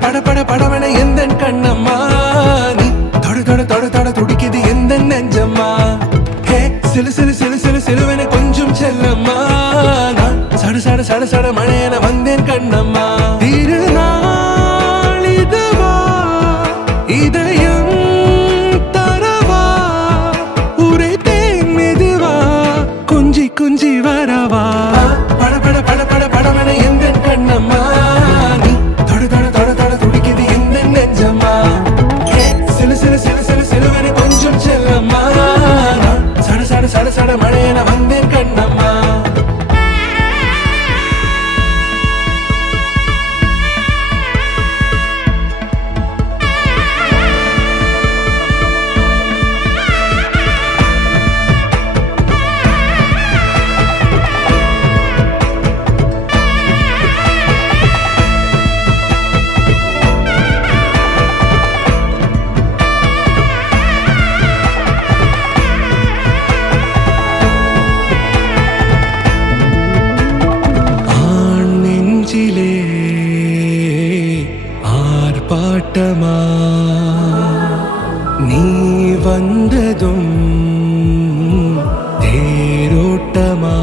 பட பட படவன எந்தன் கண்ணம்மா நீ தொட தொட தொட தொட துடிக்குது எந்த நெஞ்சம்மா ஹே சிலு சிலு சிலு சிலு சிலுவன கொஞ்சம் செல்லம்மா நான் சட சட சட சட மழையன வந்தேன் கண்ணம்மா திருநாள் இதுவா இதயம் தரவா உரைத்தேன் மெதுவா குஞ்சி குஞ்சி வரவா பட பட பட பட படவன எந்தன் கண்ணம்மா நீ தொட தொட தொட தொட துடிக்குது எந்த நெஞ்சம்மா ஹே சிலு சிலு சிலு சிலு சிலுவன கொஞ்சம் செல்லம்மா நான் சட சட சட சட மழையன வந்தேன் கண்ணம்மா ஆர்ப்பாட்டமா நீ வந்ததும் தேரோட்டமா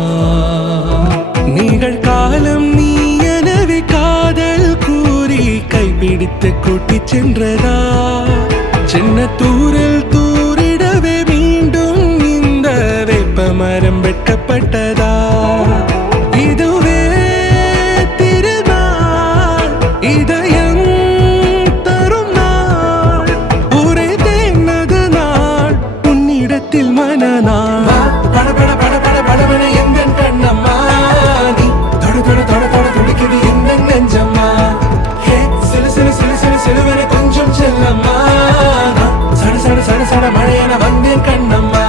நிகழ்காலம் நீ எனவே காதல் கூறி கைப்பிடித்து கூட்டிச் சென்றதா சின்ன தூரில் தூரிடவே மீண்டும் இந்த வேப்ப மரம் வெட்கப்பட்டதா இதுவே திருநாள் இதயம் தரும் நாள் உரைத்தேனது நாள் உன்னிடத்தில் மனநாள் பட பட பட பட படவன எந்தன் கண்ணம்மா நீ தொட தொட தொட தொட துடிக்குது எந்த நெஞ்சம்மா ஹே சிலு சிலு சிலு சிலு சிலுவன கொஞ்சம் செல்லம்மா நான் சட சட சட சட மழையன வந்தேன் கண்ணம்மா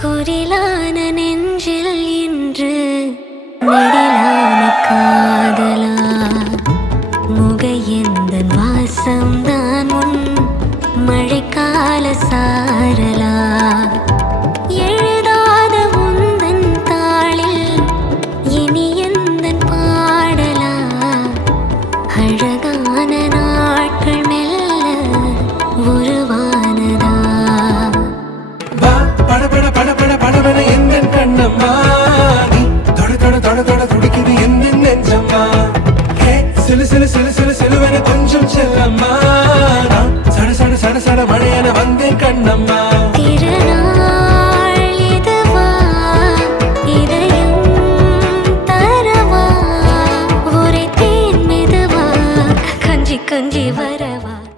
குரிலான நெஞ்சில் இன்று நெடிலான காதலா முகையெந்தன் வாசம்தான் உன் மழைக்கால சாரலா